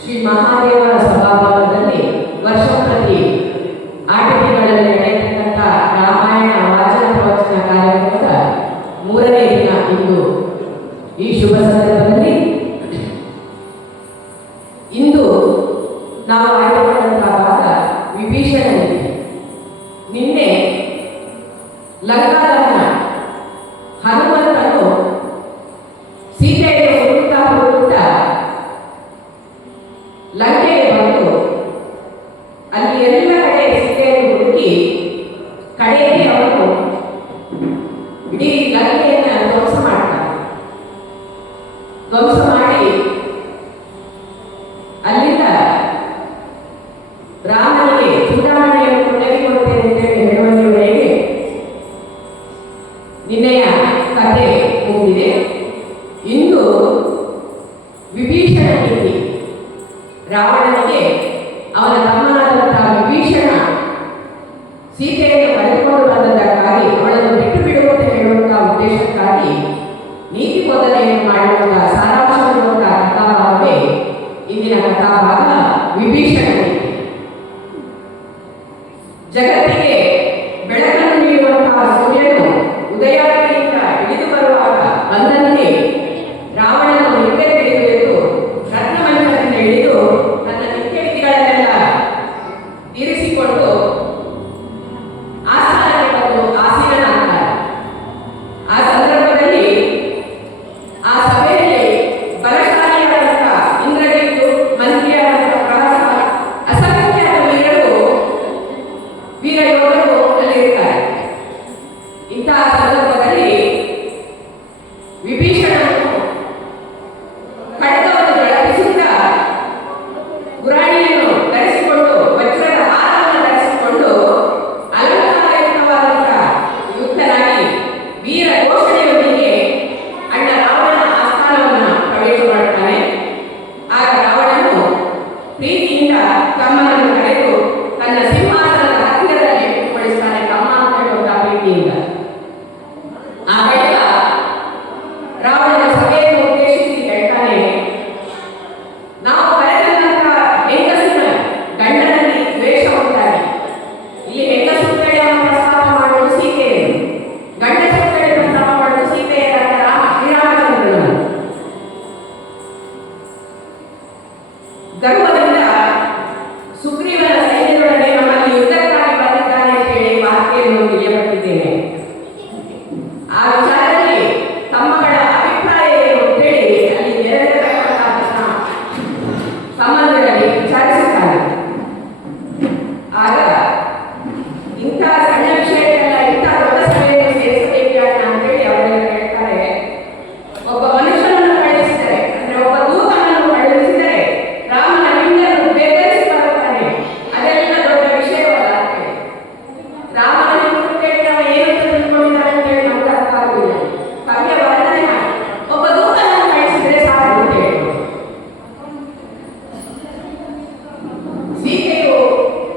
ಶ್ರೀ ಮಹಾದೇವರ ಸಭಾಭವನದಲ್ಲಿ ವರ್ಷಪ್ರತಿ ಆಟಿಕೆಗಳಲ್ಲಿ ನಡೆಯತಕ್ಕಂಥ ರಾಮಾಯಣ ವಾಚನ ಪ್ರವಚನ ಕಾರ್ಯಕ್ರಮದ 3ನೇ ದಿನ ಇಂದು. ಈ ಶುಭ ಸಂದರ್ಭದಲ್ಲಿ ಇಂದು ನಾವು ಆಯ್ದುಕೊಂಡಂತಹ ಭಾಗ ವಿಭೀಷಣ ನೀತಿ. ನಿನ್ನೆ ಲಂಕಾದಹನ ಹನುಮಂತನು ಸೀತೆಗೆ ಹುಡುಕುತ್ತಾ ಲಂಕೆಗೆ ಬಂದು ಅಲ್ಲಿ ಎಲ್ಲ ಕಡೆ ಸೀತೆಯನ್ನು ಹುಡುಕಿ ಕಡೆಗೆ ಅವನು ಇಡೀ ಲಂಕೆಯನ್ನು ಧ್ವಂಸ ಮಾಡ್ತಾನೆ. ಧ್ವಂಸ ಮಾಡಿ ಅಲ್ಲಿಂದ ರಾಮನಿಗೆ ಚೂಡಾಮಣಿಯನ್ನು ಕೊಂಡೊಯ್ಯುತ್ತೇನೆ ಅಂತೇಳಿ ಹೇಳುವಲ್ಲಿವರೆಗೆ ನಿನ್ನೆಯ ಕಥೆ ಮುಗಿದಿದೆ. ಇಂದು ವಿಭೀಷಣ ನೀತಿ. ರಾವಣನಿಗೆ ಅವನ ತಮ್ಮನಾದಂತಹ ವಿಭೀಷಣ ಸೀತೆಯನ್ನು ಕರೆದುಕೊಂಡು ಬಂದದ್ದಕ್ಕಾಗಿ ಅವಳನ್ನು ಬಿಟ್ಟು ಬಿಡುವಂತೆ ಹೇಳುವಂತಹ ಉದ್ದೇಶಕ್ಕಾಗಿ ನೀತಿ ಬೋಧನೆಯನ್ನು ಮಾಡುವಂತಹ ಸಾರಾಂಶವಿರುವಂತಹ ಕಥಾಭಾಗವೇ ಇಂದಿನ ಕಥಾಭಾಗ ವಿಭೀಷಣ ನೀತಿ. ಜಗತ್ತಿಗೆ ಬೆಳಕನ್ನು ನೀಡುವಂತಹ ಸೂರ್ಯನು ಉದಯಾದಿಯಿಂದ ಇಳಿದು ಬರುವಾಗ ಬಂದಂತೆ ರಾವಣನು ಹಿಂದೆ ಹಿಡಿದು ರತ್ನಮಂಚದಿಂದ ಇಳಿದು ತನ್ನ ಮಾತೆಯನ್ನು ತಿಳಿಯಪಟ್ಟಿದ್ದೇನೆ. ಆ ವಿಚಾರದಲ್ಲಿ ತಮ್ಮಗಳ ಅಭಿಪ್ರಾಯ ಏನು ಅಂತೇಳಿ ಅಲ್ಲಿ ನೆರೆದಿರತಕ್ಕಂತಹ ಸಂಬಂಧಗಳಲ್ಲಿ ವಿಚಾರಿಸುತ್ತಾರೆ. ಆಗ ಇಂಥ ಸಣ್ಣ ವಿಷಯಕ್ಕೆಲ್ಲ ಇಂಥ ದೊಡ್ಡ ಸಭೆಯನ್ನು ಸೇರಿಸಬೇಕು ಅಂತೇಳಿ ಅವರೆಲ್ಲ ಹೇಳ್ತಾರೆ. ಒಬ್ಬ ಮನುಷ್ಯನನ್ನು ಕಳುಹಿಸಿದರೆ, ಅಂದ್ರೆ ಒಬ್ಬ ದೂತನನ್ನು ಕಳುಹಿಸಿದರೆ ರಾಮನ ಹಿಂಡನ್ನು ಬೇರ್ಪಡಿಸಿ ಬರುತ್ತಾನೆ. ಅದೆಲ್ಲ ದೊಡ್ಡ ವಿಷಯವಲ್ಲ ಅಂತೇಳಿ ರಾಮನ ಹಿಂಡು ಕೇಳಿ ನಾವು ಏನು ತಿಳ್ಕೊಂಡಿದ್ದಾರೆ ಅಂತೇಳಿ ನಮ್ಗೆ ಅರ್ಥ ಆಗುವುದಿಲ್ಲ. ಕಾವ್ಯ ವರ್ಣನೆ ಮಾಡಿ ಒಬ್ಬ ದೂತನನ್ನು ಕಳಿಸಿದರೆ ಸಾಕು ಅಂತೇಳಿ. ಸೀತೆಯು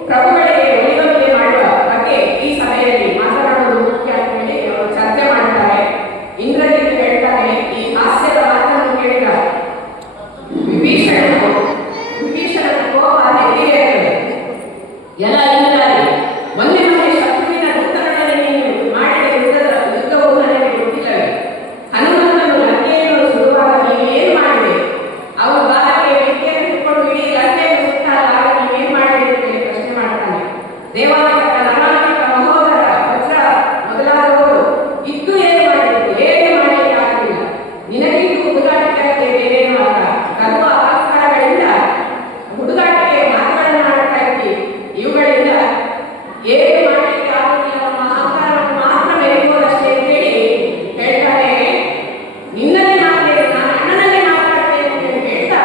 ಪ್ರಭುಗಳಿಗೆ ಒಲಿವಂತೆ ಮಾಡುವ ಬಗ್ಗೆ ಈ ಸಭೆಯಲ್ಲಿ ಮಾತನಾಡುವುದು ಮುಖ್ಯ ಅಂತ ಹೇಳಿ ಅವರು ಚರ್ಚೆ ಮಾಡ್ತಾರೆ. ಇಂದ್ರಜಿತ್ ಹೇಳ್ತಾರೆ, ಈ ಹಾಸ್ಯದ ಮಾತನ್ನು ಕೇಳಿದ ವಿಭೀಷಣನ ಕೋಪ ನೆತ್ತಿಗೇರುತ್ತದೆ. ಎಲ್ಲ ಇದ್ದಾರೆ ಒಂದೇ ಮನೆ ಶತ್ರುವಿನ ದೂತರೊಡನೆ ನೀನು ಮಾಡಿದ ಯುದ್ಧವು ನನಗೆ ಗೊತ್ತಿಲ್ಲವೇ? ಹನುಮಂತನು ಲಂಕೆಯನ್ನು ಸುಡುವಾಗ ನೀನು ಏನು ಮಾಡಿದೆ? ಅವನು ಬಾಲಕ್ಕೆ ಬೆಂಕಿಯನ್ನು ಹಿಡ್ಕೊಂಡು ಇಡೀ ಲಂಕೆಯನ್ನು ಸುತ್ತಲ್ಲ, ನೀವೇನು ಮಾಡಿದೆ ಅಂತೇಳಿ ಪ್ರಶ್ನೆ ಮಾಡ್ತಾನೆ. ದೇವಾಲಯದ ನರಾಧಿಕ ಮಹೋದರ ವಜ್ರ ಮೊದಲಾದವರು ಇದ್ದು ಏನು ಮಾಡಿದ್ರು? ಏನು ಮಾಡಲಿಕ್ಕೆ ಆಗಲಿಲ್ಲ. ನಿನಗಿದ್ದು ಹುಡುಗಾಟಿಕೆ ಬೇರೇನೂ ಅಲ್ಲ. ಗರ್ವ ಅಹಂಕಾರಗಳಿಂದ ಹುಡುಗಾಟಿಕೆ ಮಾತುಗಳನ್ನು ಆಡ್ತಾ ಇದ್ದಿ. ಇವುಗಳಿಂದ ಏನು ಮಾಡಲಿಕ್ಕೆ ಆಗುತ್ತಿಲ್ಲ, ನಮ್ಮ ಅಹಂಕಾರವನ್ನು ಮಾತ್ರ ಮೆರೆಯುವುದಷ್ಟೇ ಅಂತೇಳಿ ಹೇಳ್ತಾರೆ. ನಿನ್ನಲ್ಲಿ ಮಾತೇನು, ನಾನು ಅಣ್ಣನಲ್ಲಿ ಮಾತಾಡ್ತೇನೆ ಅಂತೇಳಿ ಹೇಳ್ತಾ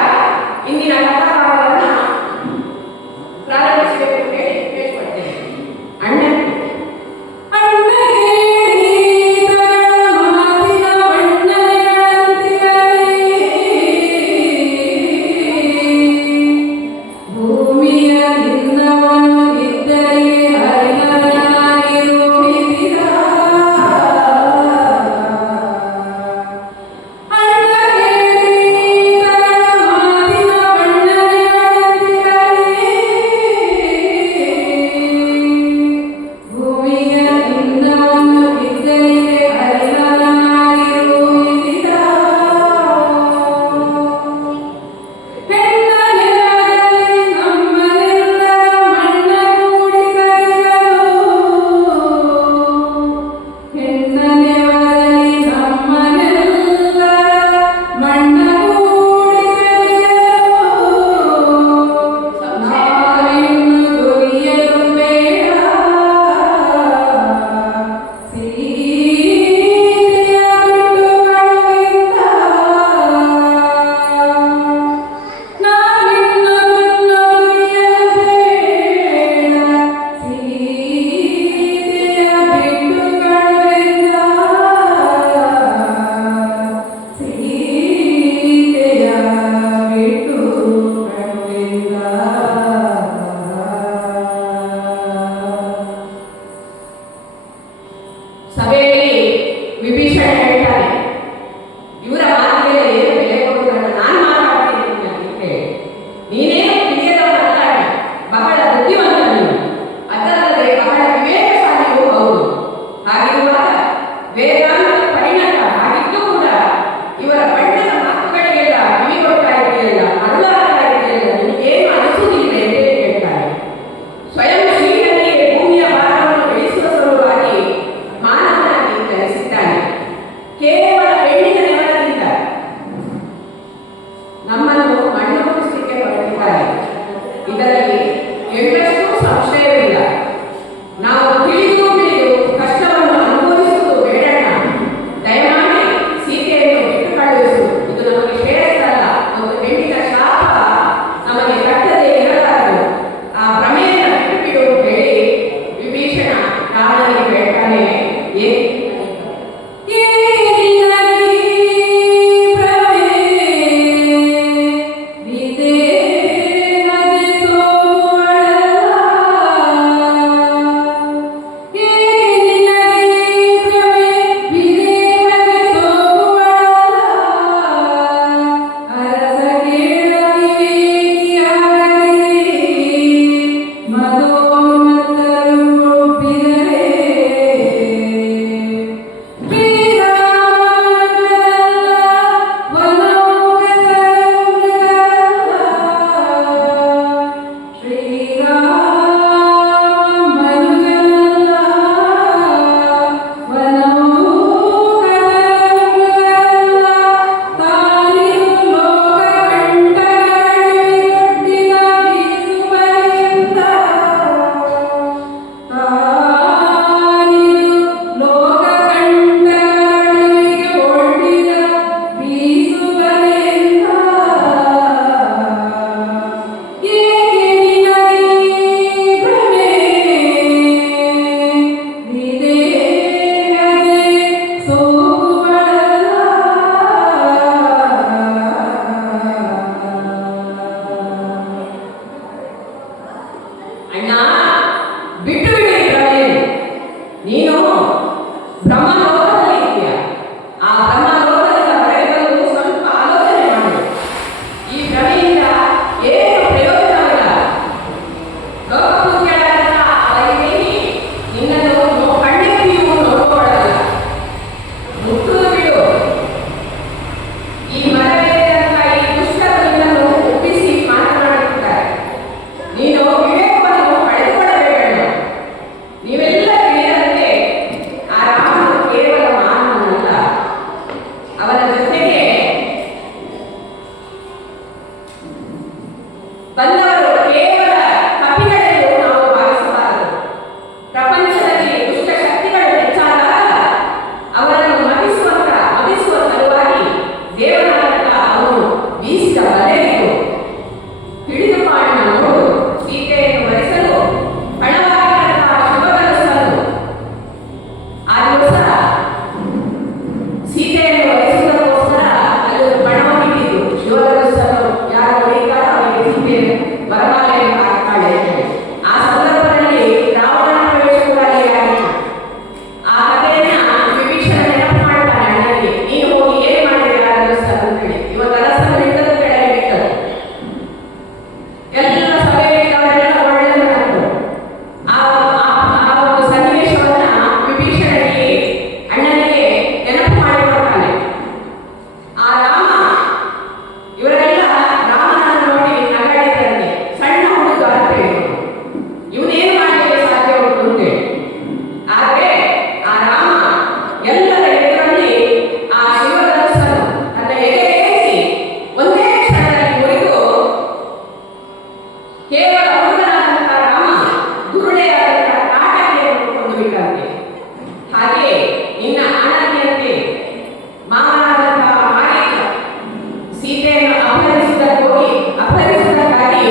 ಇಂದಿನ ಕಥಾಭಾಗವನ್ನು ಪ್ರಾರಂಭಿಸಬೇಕು ಅಂತ ಹೇಳಿ ಕೇಳ್ಕೊಳ್ತೇನೆ. ಅಣ್ಣ ಸಭೆಯಲ್ಲಿ ವಿಭೀಷಣ ಹೇಳ್ತಾನೆ, ಇವರ ಮಾತಿಗೆ ಏನು ಬೆಲೆ ಕೊಡುವುದನ್ನು ನಾನು ಮಾತಾಡ್ತೀನಿ ಅಂತ ಹೇಳಿ. ನೀನೇನು ತಿಳಿಯದವರಲ್ಲ, ಬಹಳ ಬುದ್ಧಿವಂತ ನೀನು, ಅದಲ್ಲದೆ ಬಹಳ ವಿವೇಕಶಾಲಿಯೂ ಹೌದು. ಹಾಗಿರುವಾಗ ವೇದಾಂತ ಪರಿಣತ ಆಗಿದ್ದು ಕೂಡ ಇವರ ಬಣ್ಣದ ಮಾತುಗಳಿಗೆಲ್ಲ ಕಿವಿಗೊಡ್ತಾ ಇದೆಯಲ್ಲ, ಮರುಳಾಗ್ತಾ ಇದೆಯಲ್ಲ, ನಿನಗೇನು ಅನಿಸುವುದಿಲ್ಲ ಎಂದು ಹೇಳ್ತಾರೆ. ಸ್ವಯಂ ಶ್ರೀಹರಿಯೇ ಭೂಮಿಯ ಭಾರವನ್ನು ಇಳಿಸುವ ಸಲುವಾಗಿ ಮಾನವನಾಗಿ ಜನಿಸಿದ್ದಾನೆ. ಕೇವಲ ಹೆಣ್ಣಿನ ನೆವರದಿಂದ ನಮ್ಮನ್ನು ಮಣ್ಣು ಮುಗಿಸಲಿಕ್ಕೆ ಹೊರಟಿದ್ದಾರೆ. ಇದರಲ್ಲಿ ಎಳ್ಳಷ್ಟು ಸಂಶಯವಿಲ್ಲ. ನಾವು ತಿಳಿದು ಕಷ್ಟವನ್ನು ಅನುಭವಿಸುವುದು ಬೇಡಣ್ಣ. ದಯಮಾಡಿ ಸೀತೆಯನ್ನು ಬಿಟ್ಟು ಕಳುಹಿಸು. ಇದು ನಮಗೆ ಶ್ರೇಯಸ್ಸಲ್ಲ. ಒಂದು ಹೆಣ್ಣಿನ ಶಾಪ ನಮಗೆ ಕಟ್ಟದೆ ಇರಲಾರದು. ಆ ಭ್ರಮೆಯನ್ನು ಬಿಟ್ಟು ಬಿಡು ಹೇಳಿ ವಿಭೀಷಣ ರಾವಣನಿಗೆ ಹೇಳ್ತಾನೆ, ಬ್ರಹ್ಮಲೋಕದಲ್ಲಿ ಇದೆಯಾ? ಆ ಬ್ರಹ್ಮಲೋಕದಿಂದ ಹೊರಗೆ ಬಂದು ಸ್ವಲ್ಪ ಆಲೋಚನೆ ಮಾಡು. ಈ ಭ್ರಮೆಯಿಂದ ಏನು ಪ್ರಯೋಜನವಿಲ್ಲ. ಲೋಕಪೂಜ್ಯರಾದಂಥ ಅವರಿಗೆ ನಿನ್ನನ್ನು ಕಣ್ಣಿಗೆ ನೀವು ನೋಡಿಕೊಳ್ಳಲ್ಲ. ಮುಟ್ಟುವುದು ಬಿಡು. ಈ ಮರವೇದಂತ ಈ ದುಷ್ಟರು ನಿನ್ನನ್ನು ಒಪ್ಪಿಸಿ ಮಾತನಾಡುತ್ತಿದ್ದಾರೆ. ನೀನು ವಿವೇಕವನ್ನು ಪಡೆದುಕೊಳ್ಳಬೇಡ. ನೀವೆಲ್ಲ ತಿಳಿದಂತೆ ಆ ರಾಮನು ಕೇವಲ ಮಾನವನಲ್ಲ. ಅವನ ಜೊತೆಗೆ ಬಂದವರು ಕೇವಲ ಕಪಿಗಳೆಂದು ನಾವು ಭಾವಿಸಬಾರದು. ಪ್ರಪಂಚದಲ್ಲಿ ದುಷ್ಟ ಶಕ್ತಿಗಳು ಹೆಚ್ಚಾದಾಗ ಅವರನ್ನು ಮದಿಸುವ ಸಲುವಾಗಿ ದೇವರಾದ ಅವನು ಬೀಸಿದ ಬಲೆಯಿತು. ತಿಳಿದುಪಾಡಿನ ನೋಡು, ಸೀತೆಯನ್ನು ವರಿಸಲು ಹಣವಾಗಿದ್ದಂತಹ ಶುಭಕನಸನ್ನು ಆ ದಿವಸ ಸೀತೆಯನ್ನು ವರಿಸುವುದಕ್ಕೋಸ್ಕರ ಅಲ್ಲಿ ಬಣವಾಗಿದ್ದು ಶಿವಧನುಸ್ಸನ್ನು ಯಾರು ಹೊಡೆಯುತ್ತಾರೋ ಅವರಿಗೆ ಸೀತೆ ಬರಮಾಲೆಯನ್ನು ಹಾಕ್ತಾಳೆ ಅಂತೇಳಿ. ಆ ಸಂದರ್ಭದಲ್ಲಿ ರಾವಣನ ಪ್ರವೇಶ ಕೂಡ ಅಲ್ಲಿ ಆಗಿತ್ತು. ಆ ಕಥೆಯನ್ನ ವಿಭೀಷಣ ನೆನಪು ಮಾಡ್ತಾನೆ ಅಣ್ಣನಿಗೆ. ನೀನು ಹೋಗಿ ಏನ್ ಮಾಡಿದೆ ಆ ಧನುಸ್ಸು ಅಂತೇಳಿ. ಇವ ಧನಸ್ಸನ್ನು ಬಿಟ್ಟದ್ದು ಕೆಳಗೆ ಬಿಟ್ಟದ್ದು. ಎಲ್ಲ ಸಭೆಯವರೆಲ್ಲ ಒಳ್ಳೆಯದು ಕಂಡರು. ಆ ಒಂದು ಸನ್ನಿವೇಶವನ್ನ ವಿಭೀಷಣನಿಗೆ ಅಣ್ಣನಿಗೆ ನೆನಪು ಮಾಡಿಕೊಡ್ತಾನೆ. ಆ ರಾಮ ಇವರೆಲ್ಲ ರಾಮನನ್ನು ನೋಡಿ ನಗಾಡಿದ್ರಂತೆ. ಸಣ್ಣ ಹುಡುಗ ಅಂತೇಳಿ ಇವನೇನು ಮಾಡಲಿಕ್ಕೆ ಸಾಧ್ಯ ಉಂಟು ಅಂತೇಳಿ. ಆದರೆ ಆ ರಾಮ ಎಲ್ಲರ ಎದುರಲ್ಲಿ ಆ ಶಿವಧನುಸ್ಸನ್ನು ತನ್ನ ಎದೆಗೇರಿಸಿ ಒಂದೇ ಕ್ಷಣದಲ್ಲಿ ಮುರಿದು ಕೇವಲ ಹುಡುಗನಾದಂತಹ ರಾಮ ದುರುಳೆಯಾದಂತಹ ಕಾಟಕೆಯನ್ನು ಕೊಂದು ಬಿಟ್ಟಂತೆ. ಹಾಗೆ ನಿನ್ನ ಅಣ್ಣನಿಯಂತೆ ಮಾವನಾದಂತಹ ಮಾರೀಚ ಸೀತೆಯನ್ನು ಅಪಹರಿಸುವುದಕ್ಕಾಗಿ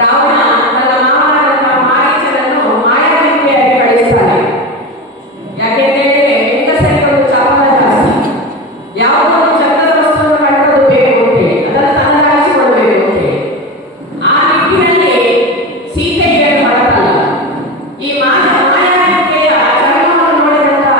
ರಾವಣ ತನ್ನ ಮಾವನಾದಂತಹ ಮಾರೀಚನನ್ನು ಮಾಯಾವಿದ್ಯೆಯಾಗಿ ಕಳಿಸ್ತಾನೆ. ಯಾಕೆಂತೇಳಿದ್ರೆ ಹೆಂಗಸರಿಗೆ ಒಂದು ಚಾಪಲ ಜಾಸ್ತಿ. ಯಾವುದೋ ಒಂದು ಚಂದದ ವಸ್ತುವನ್ನು ಕಂಡುಕೊಳ್ಳೋದು ಬೇಕು ಅಂತೇಳಿ, ಅದನ್ನು ತನ್ನದಾಗಿಸಿಕೊಳ್ಳಬೇಕು ಅಂತೇಳಿ. ಆ ನಿಟ್ಟಿನಲ್ಲಿ ಸೀತೆಗೆ ಹೊರತಲ್ಲ. ಈ ಮಾಯಾವಿದ್ಯೆಯ ಚರ್ಮವನ್ನು ನೋಡಿದಂತಹ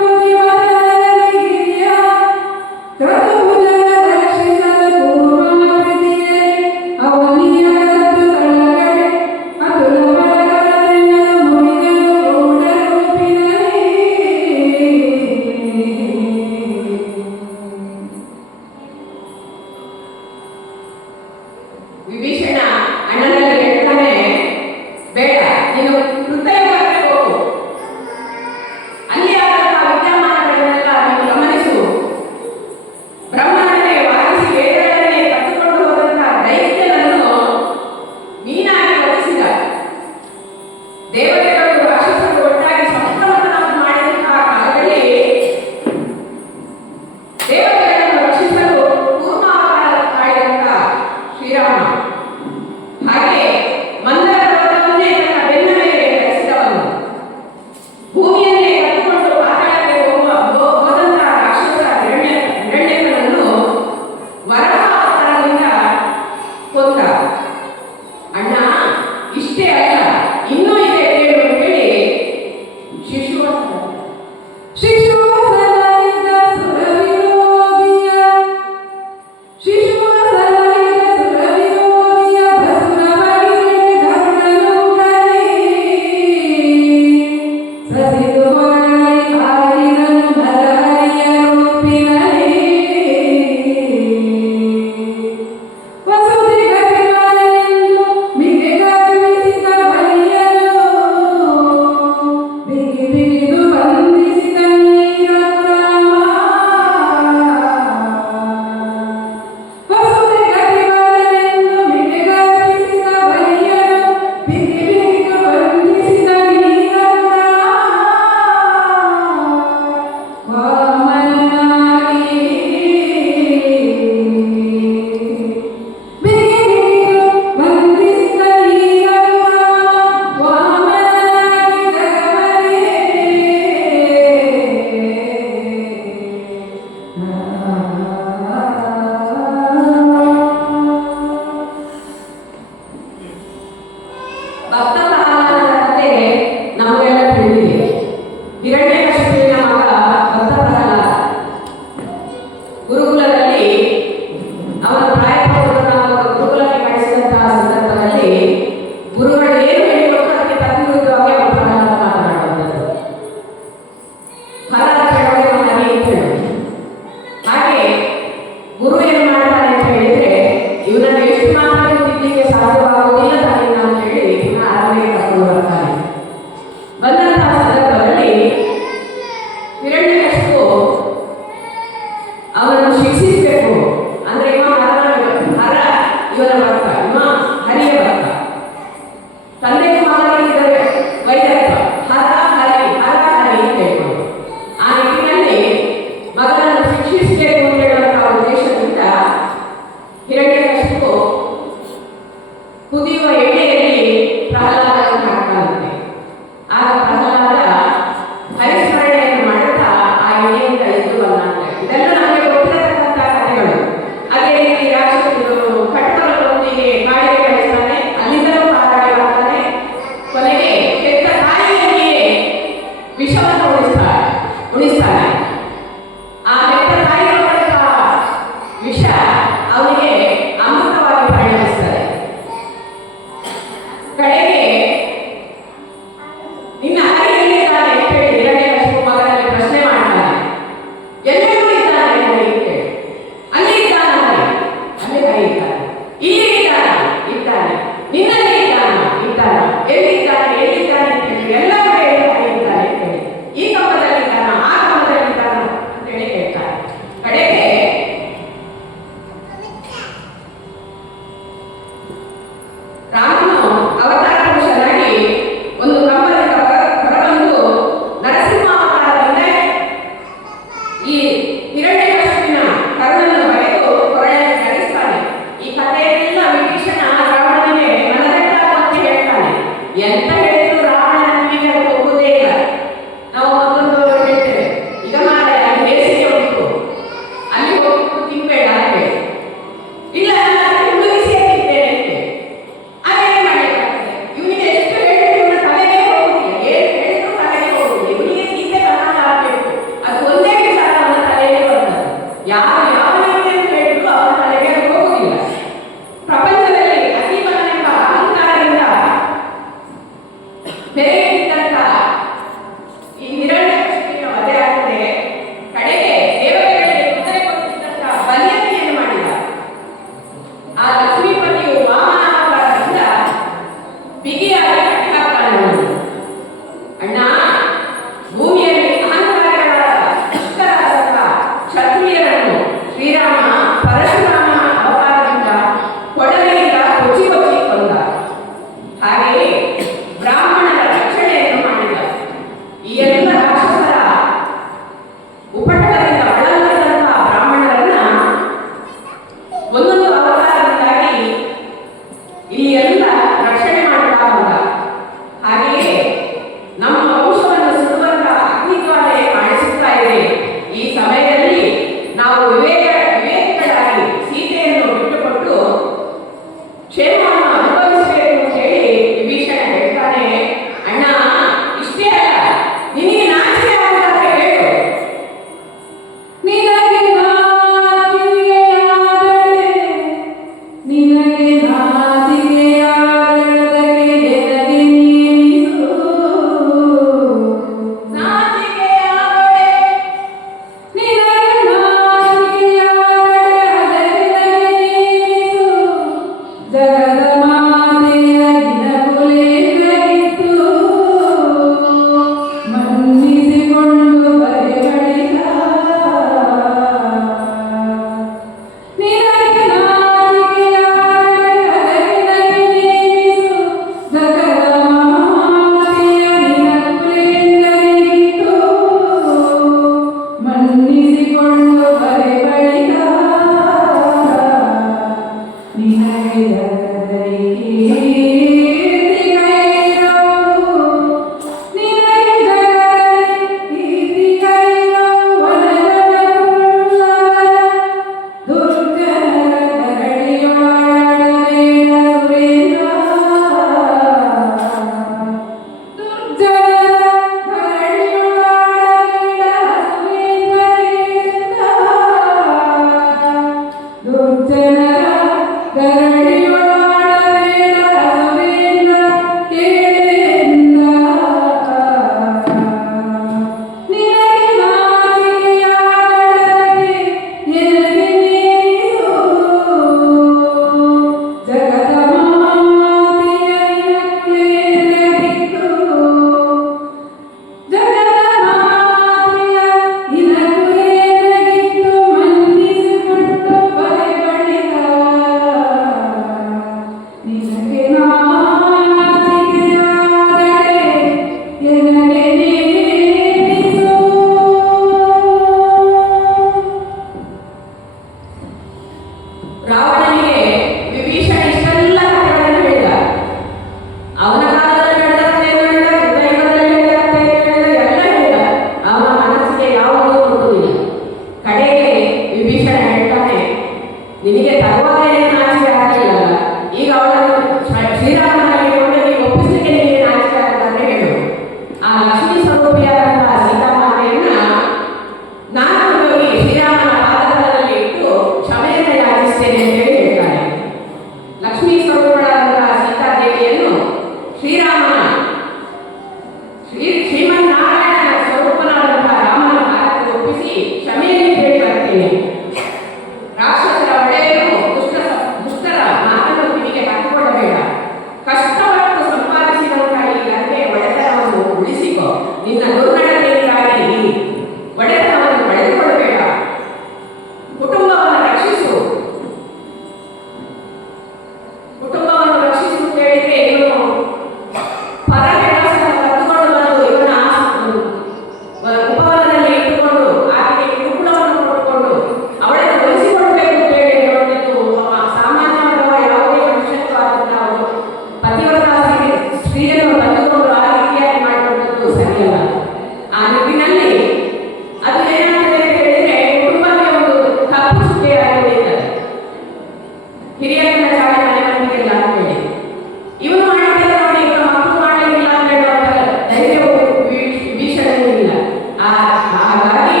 ಹಾಗಾಗಿ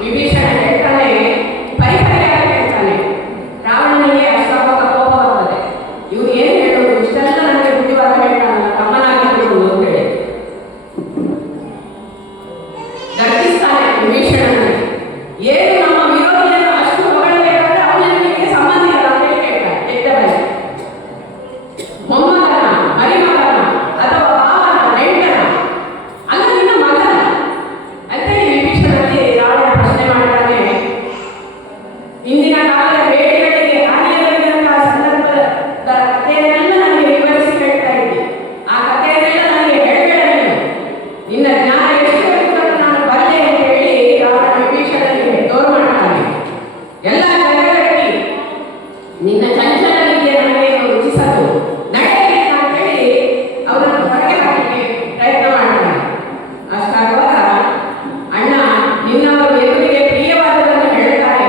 ವಿಭೀಷಣ ಹೇಳ್ತಾನೆ, ಪರಿಪರಿಯಾಗಿ ಹೇಳ್ತಾನೆ, ರಾವಣನಿಗೆ ಅಷ್ಟೋಗ ಕೋಪ ಬರ್ತದೆ. ಇವ್ರು ಏನು ಹೇಳೋದು, ಇಷ್ಟೆಲ್ಲ ನನಗೆ ಬುದ್ಧಿವಾದ ಹೇಳ್ತಾನಲ್ಲ ತಮ್ಮನಾಗಿದ್ರು ಅಂತ ಹೇಳಿ ಗರ್ಜಿಸ್ತಾನೆ ವಿಭೀಷಣನಿಗೆ. ಏನು ನಮ್ಮ ವಿರೋಧಿಯನ್ನು ಅಷ್ಟು ಹೊಗಳಬೇಕಾದ್ರೆ ಅವನ ನಿಮಗೆ ಸಂಬಂಧ ಇಲ್ಲ ಅಂತ ಹೇಳಿ ಕೇಳ್ತಾನೆ. ಎದ್ದವನೇ ಮೊಮ್ಮಗನ, ಮರಿಮಗನ ಅಥವಾ ಭಾವನ, ನೆಂಟನ, ಅಲ್ಲ ನಿನ್ನ ಮಗನ ಅಂತೇಳಿ ವಿಭೀಷಣನಲ್ಲಿ ರಾವಣ ಪ್ರಶ್ನೆ ಮಾಡ್ತಾನೆ. ಇಂದಿನ ಕಾಲದ ಬೇಡಿಗಳಿಗೆ ಹಾನಿಯಾಗಿದ್ದಂತಹ ಸಂದರ್ಭದ ಕಥೆಯನ್ನೆಲ್ಲ ನನಗೆ ವಿವರಿಸಿ ಹೇಳ್ತಾ ಇದ್ದಿ. ಆ ಕಥೆಯನ್ನೆಲ್ಲ ನನಗೆ ಹೇಳಬೇಡ ನೀನು. ನಿನ್ನ ಜ್ಞಾನ ಎಷ್ಟು ಇರುವುದನ್ನು ನಾನು ಬಲ್ಲೆ ಅಂತ ಹೇಳಿ ರಾವಣ ವಿಭೀಷಣನಿಗೆ ದೂರ ಮಾಡ್ತಾನೆ. ಎಲ್ಲ ಜಗದಲ್ಲಿ ನಿನ್ನ ಚಂಚಲ ವಿದ್ಯೆ ನನಗೆ ರುಚಿಸದು, ನಡೆಯಲಿ ಅಂತ ಹೇಳಿ ಅವರನ್ನು ಹೊರಗೆ ಹಾಕಲಿಕ್ಕೆ ಪ್ರಯತ್ನ ಮಾಡ್ತಾನೆ. ಅಷ್ಟಾಗುವಾಗ ಅಣ್ಣ ನಿನ್ನವರು ಎದುರಿಗೆ ಪ್ರಿಯವಾದದನ್ನು ಹೇಳ್ತಾರೆ,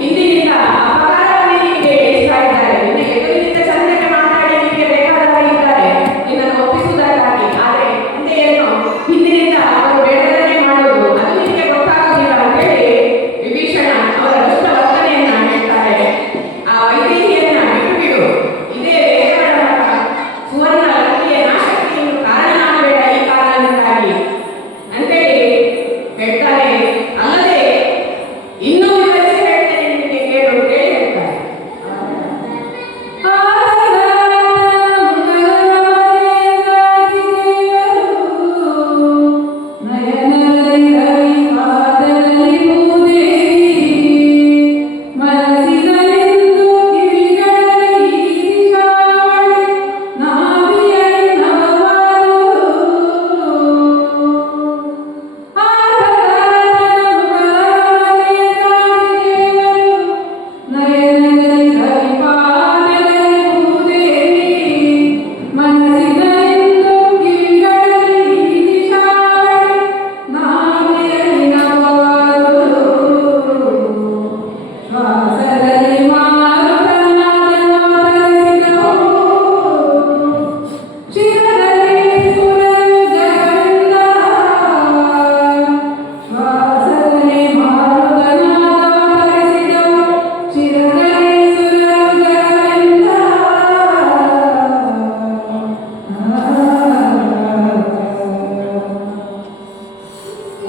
ಹಿಂದಿನಿಂದ ಅಪಕಾರವನ್ನೇ ನಿಮಗೆ ಎಣಿಸ್ತಾ ಇದ್ದಾರೆ, ನಿನ್ನ ಎದುರಿನಿಂದ ಚಂದಕ್ಕೆ ಮಾತಾಡಿ ನಿಮಗೆ ಬೇಕಾದವರಿದ್ದಾರೆ ನಿನ್ನನ್ನು ಒಪ್ಪಿಸುವುದಕ್ಕಾಗಿ. ಆದರೆ ಮುಂದೆ ಏನು ಹಿಂದಿನಿಂದ ಅವರು ಬೇಡದನ್ನೇ ಮಾಡುವುದು, ಅದು ನಿಮಗೆ ಗೊತ್ತಾಗುವುದಿಲ್ಲ ಅಂತ ಹೇಳಿ ವಿಭೀಷಣ ಅವರ ದುಷ್ಟ ವರ್ತನೆಯನ್ನ ಹೇಳ್ತಾರೆ. ಆ ವೈದೇಹಿಯನ್ನ ಬಿಟ್ಟು ಬಿಡು, ಇದೇ ವೇದಗಳ ಸುವರ್ಣ ಲಕ್ಕಿಯ ನಾಶಕ್ಕೆ ನೀನು ಕಾರಣನಾಗಬೇಡ ಈ ಕಾರಣದಿಂದಾಗಿ ಅಂತೇಳಿ ಹೇಳ್ತಾರೆ. ಅಲ್ಲದೆ ಇನ್ನೂ ವಿವರಿಸಿ ಹೇಳ್ತೇನೆ ನಿಮಗೆ ಕೇಳು ಅಂತ ಹೇಳಿ ಹೇಳ್ತಾರೆ.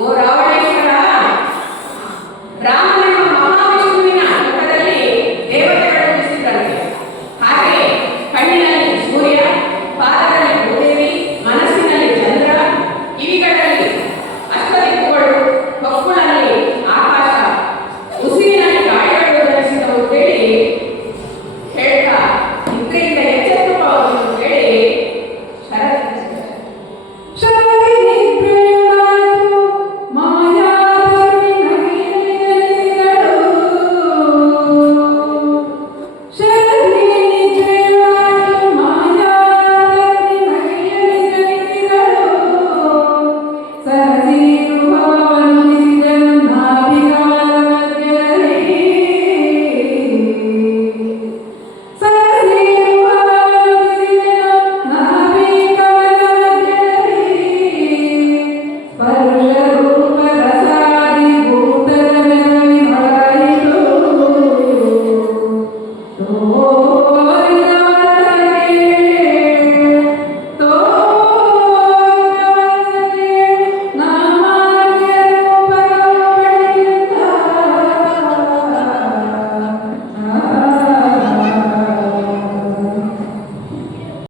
ಓ ರಾವಣೇಶ್ವರ, ರಾಮನೆಂಬ ಮಹಾವಿಷ್ಣುವಿನ ಮುಖದಲ್ಲಿ ದೇವತೆಗಳು ಉದಿಸಿದ್ರಂತೆ. ಹಾಗೆ ಕಣ್ಣಿನಲ್ಲಿ ಸೂರ್ಯ, ಪಾದದಲ್ಲಿ ಭೂದೇವಿ, ಮನಸ್ಸಿನಲ್ಲಿ ಚಂದ್ರ, ಕಿವಿಗಳಲ್ಲಿ ಅಷ್ಟದಿಕ್ಕುಗಳು, ಹೊಕ್ಕುಳಲ್ಲಿ ಆಕಾಶ, ಉಸಿರಿನಲ್ಲಿ ಗಾಳಿಗಳು ಧರಿಸಿದವು ಅಂತೇಳಿ ಹೇಳ್ತಾ ನಿದ್ರೆಯಿಂದ ಎಚ್ಚೆತ್ತುಕೊಳ್ಳುವುದು ಅಂತೇಳಿ Oh